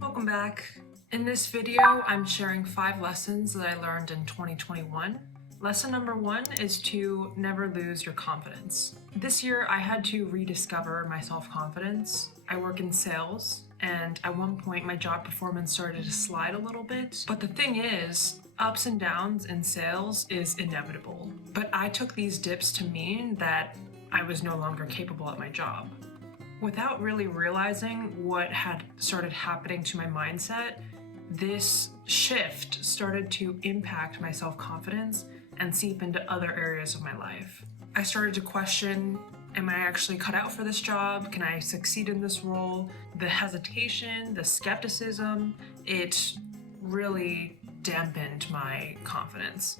Welcome back. In this video, I'm sharing 5 lessons that I learned in 2021. Lesson number 1 is to never lose your confidence. This year, I had to rediscover my self-confidence. I work in sales, and at one point, my job performance started to slide a little bit. But the thing is, ups and downs in sales is inevitable. But I took these dips to mean that I was no longer capable at my job. Without really realizing what had started happening to my mindset, this shift started to impact my self-confidence and seep into other areas of my life. I started to question, am I actually cut out for this job? Can I succeed in this role? The hesitation, the skepticism, it really dampened my confidence.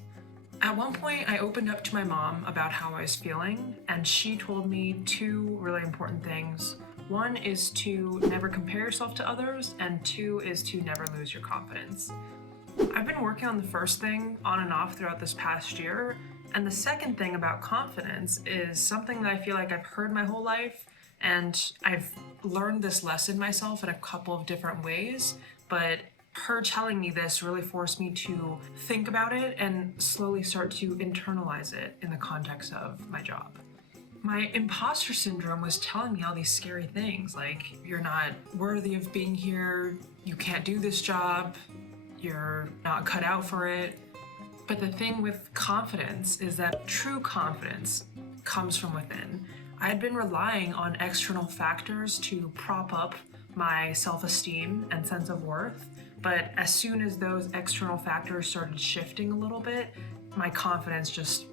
At one point, I opened up to my mom about how I was feeling, and she told me 2 really important things. 1 is to never compare yourself to others, and 2 is to never lose your confidence. I've been working on the first thing on and off throughout this past year, and the second thing about confidence is something that I feel like I've heard my whole life, and I've learned this lesson myself in a couple of different ways, but her telling me this really forced me to think about it and slowly start to internalize it in the context of my job. My imposter syndrome was telling me all these scary things, like, you're not worthy of being here, you can't do this job, you're not cut out for it. But the thing with confidence is that true confidence comes from within. I had been relying on external factors to prop up my self-esteem and sense of worth, but as soon as those external factors started shifting a little bit, my confidence just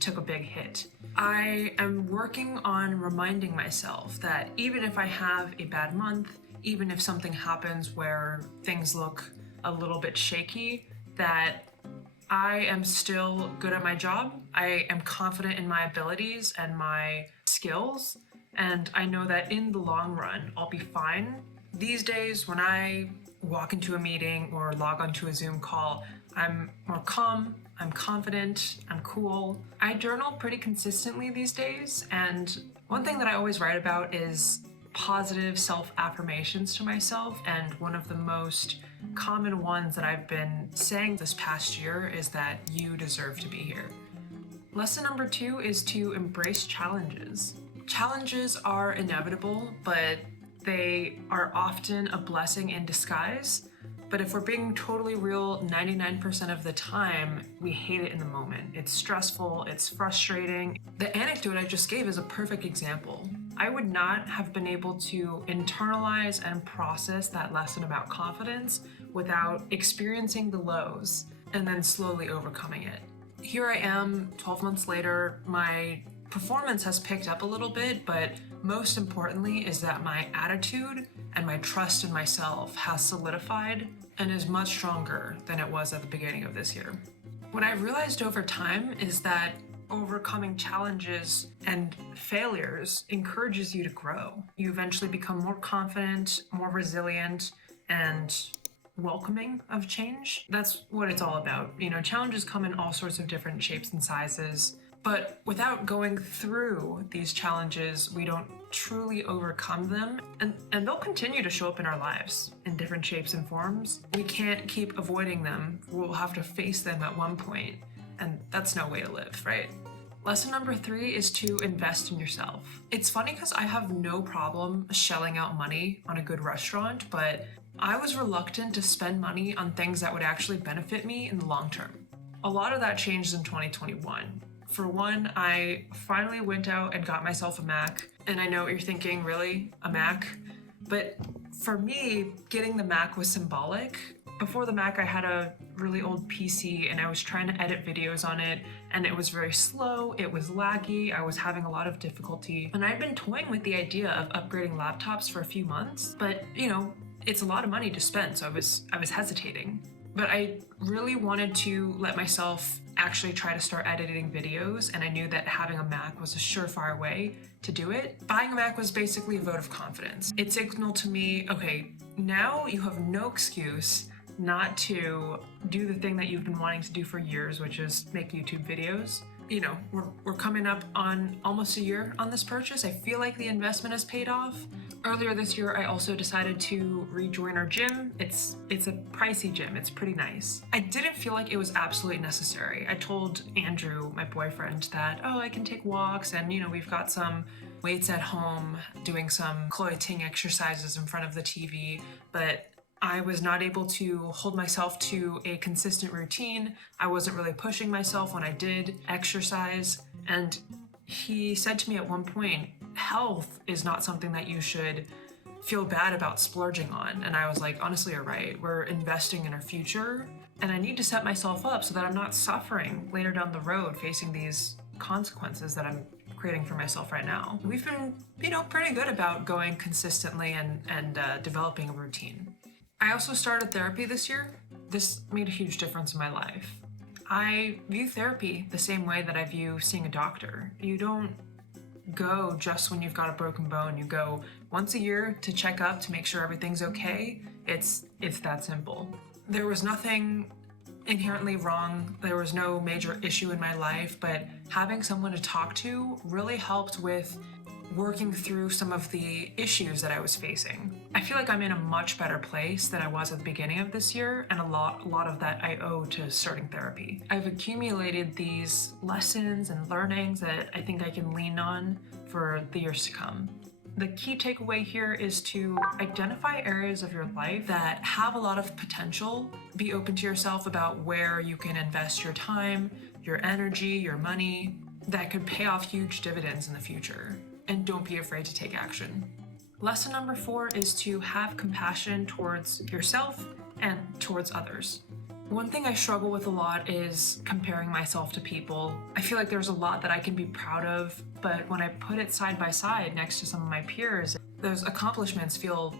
took a big hit. I am working on reminding myself that even if I have a bad month, even if something happens where things look a little bit shaky, that I am still good at my job. I am confident in my abilities and my skills, and I know that in the long run, I'll be fine. These days, when I walk into a meeting or log onto a Zoom call, I'm more calm, I'm confident, I'm cool. I journal pretty consistently these days, and one thing that I always write about is positive self-affirmations to myself, and one of the most common ones that I've been saying this past year is that you deserve to be here. Lesson number 2 is to embrace challenges. Challenges are inevitable, but they are often a blessing in disguise. But if we're being totally real, 99% of the time, we hate it in the moment. It's stressful, it's frustrating. The anecdote I just gave is a perfect example. I would not have been able to internalize and process that lesson about confidence without experiencing the lows and then slowly overcoming it. Here I am, 12 months later, my performance has picked up a little bit, but most importantly is that my attitude and my trust in myself has solidified and is much stronger than it was at the beginning of this year. What I've realized over time is that overcoming challenges and failures encourages you to grow. You eventually become more confident, more resilient, and welcoming of change. That's what it's all about. Challenges come in all sorts of different shapes and sizes. But without going through these challenges, we don't truly overcome them, and they'll continue to show up in our lives in different shapes and forms. We can't keep avoiding them. We'll have to face them at one point, and that's no way to live, right? Lesson number 3 is to invest in yourself. It's funny because I have no problem shelling out money on a good restaurant, but I was reluctant to spend money on things that would actually benefit me in the long term. A lot of that changed in 2021. For one, I finally went out and got myself a Mac, and I know what you're thinking, really? A Mac? But for me, getting the Mac was symbolic. Before the Mac, I had a really old PC, and I was trying to edit videos on it, and it was very slow, it was laggy, I was having a lot of difficulty. And I'd been toying with the idea of upgrading laptops for a few months, but it's a lot of money to spend, so I was hesitating. But I really wanted to let myself actually try to start editing videos, and I knew that having a Mac was a surefire way to do it. Buying a Mac was basically a vote of confidence. It signaled to me, okay, now you have no excuse not to do the thing that you've been wanting to do for years, which is make YouTube videos. we're coming up on almost a year on this purchase. I feel like the investment has paid off. Earlier this year, I also decided to rejoin our gym. It's a pricey gym. It's pretty nice. I didn't feel like it was absolutely necessary. I told Andrew, my boyfriend, that, I can take walks and, we've got some weights at home, doing some Chloe Ting exercises in front of the TV, but I was not able to hold myself to a consistent routine. I wasn't really pushing myself when I did exercise. And he said to me at one point, health is not something that you should feel bad about splurging on. And I was like, honestly, you're right. We're investing in our future. And I need to set myself up so that I'm not suffering later down the road facing these consequences that I'm creating for myself right now. We've been, pretty good about going consistently and developing a routine. I also started therapy this year. This made a huge difference in my life. I view therapy the same way that I view seeing a doctor. You don't go just when you've got a broken bone. You go once a year to check up to make sure everything's okay. It's that simple. There was nothing inherently wrong. There was no major issue in my life, but having someone to talk to really helped with working through some of the issues that I was facing. I feel like I'm in a much better place than I was at the beginning of this year, and a lot of that I owe to starting therapy. I've accumulated these lessons and learnings that I think I can lean on for the years to come. The key takeaway here is to identify areas of your life that have a lot of potential. Be open to yourself about where you can invest your time, your energy, your money, that could pay off huge dividends in the future. And don't be afraid to take action. Lesson number 4 is to have compassion towards yourself and towards others. One thing I struggle with a lot is comparing myself to people. I feel like there's a lot that I can be proud of, but when I put it side by side next to some of my peers, those accomplishments feel,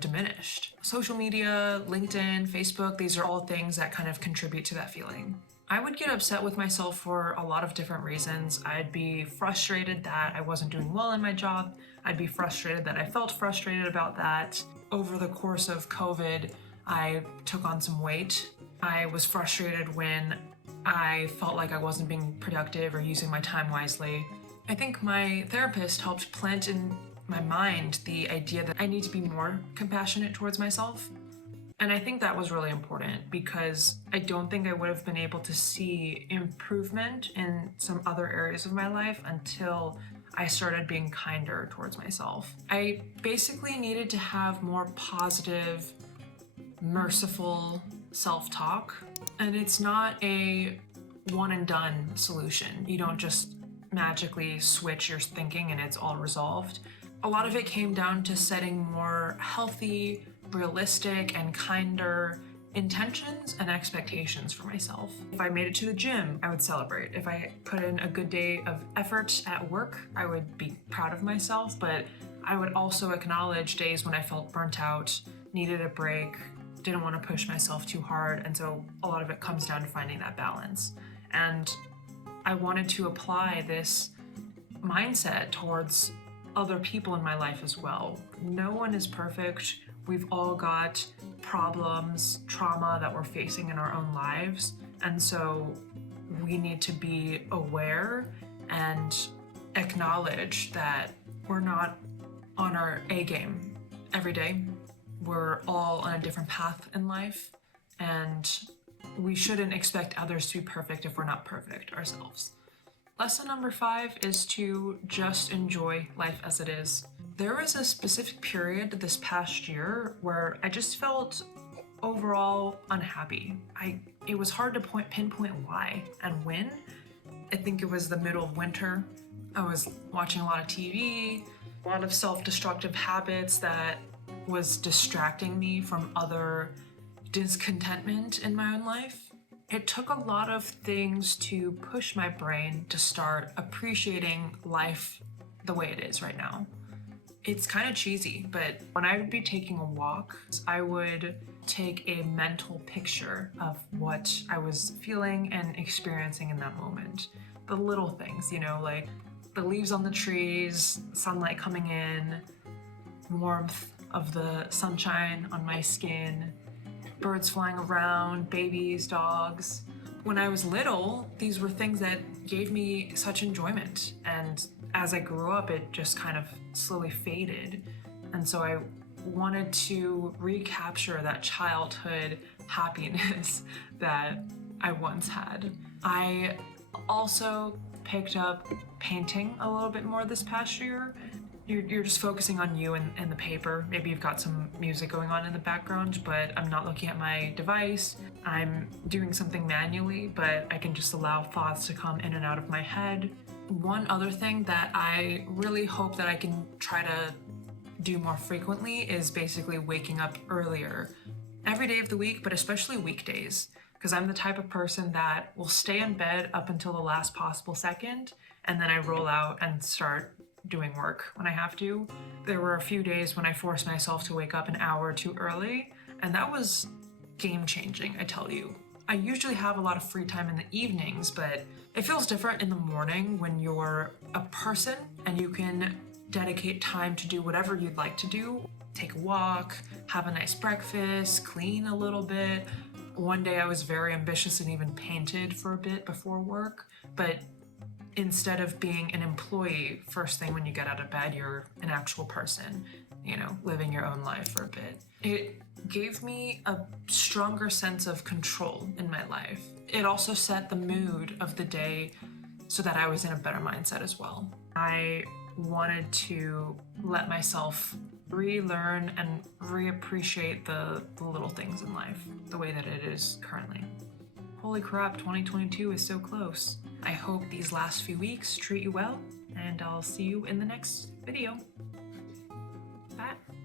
diminished. Social media, LinkedIn, Facebook, these are all things that kind of contribute to that feeling. I would get upset with myself for a lot of different reasons. I'd be frustrated that I wasn't doing well in my job. I'd be frustrated that I felt frustrated about that. Over the course of COVID, I took on some weight. I was frustrated when I felt like I wasn't being productive or using my time wisely. I think my therapist helped plant in my mind the idea that I need to be more compassionate towards myself. And I think that was really important because I don't think I would have been able to see improvement in some other areas of my life until I started being kinder towards myself. I basically needed to have more positive, merciful self-talk. And it's not a one and done solution. You don't just magically switch your thinking and it's all resolved. A lot of it came down to setting more healthy, realistic, and kinder intentions and expectations for myself. If I made it to the gym, I would celebrate. If I put in a good day of effort at work, I would be proud of myself, but I would also acknowledge days when I felt burnt out, needed a break, didn't want to push myself too hard, and so a lot of it comes down to finding that balance. And I wanted to apply this mindset towards other people in my life as well. No one is perfect. We've all got problems, trauma that we're facing in our own lives. And so we need to be aware and acknowledge that we're not on our A game every day. We're all on a different path in life, and we shouldn't expect others to be perfect if we're not perfect ourselves. Lesson number 5 is to just enjoy life as it is. There was a specific period this past year where I just felt overall unhappy. It was hard to pinpoint why and when. I think it was the middle of winter. I was watching a lot of TV, a lot of self-destructive habits that was distracting me from other discontentment in my own life. It took a lot of things to push my brain to start appreciating life the way it is right now. It's kind of cheesy, but when I would be taking a walk, I would take a mental picture of what I was feeling and experiencing in that moment. The little things, like the leaves on the trees, sunlight coming in, warmth of the sunshine on my skin, birds flying around, babies, dogs. When I was little, these were things that gave me such enjoyment. And as I grew up, it just kind of slowly faded. And so I wanted to recapture that childhood happiness that I once had. I also picked up painting a little bit more this past year. You're just focusing on you and the paper. Maybe you've got some music going on in the background, but I'm not looking at my device. I'm doing something manually, but I can just allow thoughts to come in and out of my head. One other thing that I really hope that I can try to do more frequently is basically waking up earlier every day of the week, but especially weekdays, because I'm the type of person that will stay in bed up until the last possible second, and then I roll out and start doing work when I have to. There were a few days when I forced myself to wake up an hour too early, and that was game-changing, I tell you. I usually have a lot of free time in the evenings, but it feels different in the morning when you're a person and you can dedicate time to do whatever you'd like to do. Take a walk, have a nice breakfast, clean a little bit. One day I was very ambitious and even painted for a bit before work, but instead of being an employee first thing when you get out of bed, you're an actual person, living your own life for a bit. It gave me a stronger sense of control in my life. It also set the mood of the day so that I was in a better mindset as well. I wanted to let myself relearn and reappreciate the little things in life the way that it is currently. Holy crap, 2022 is so close. I hope these last few weeks treat you well, and I'll see you in the next video. Bye.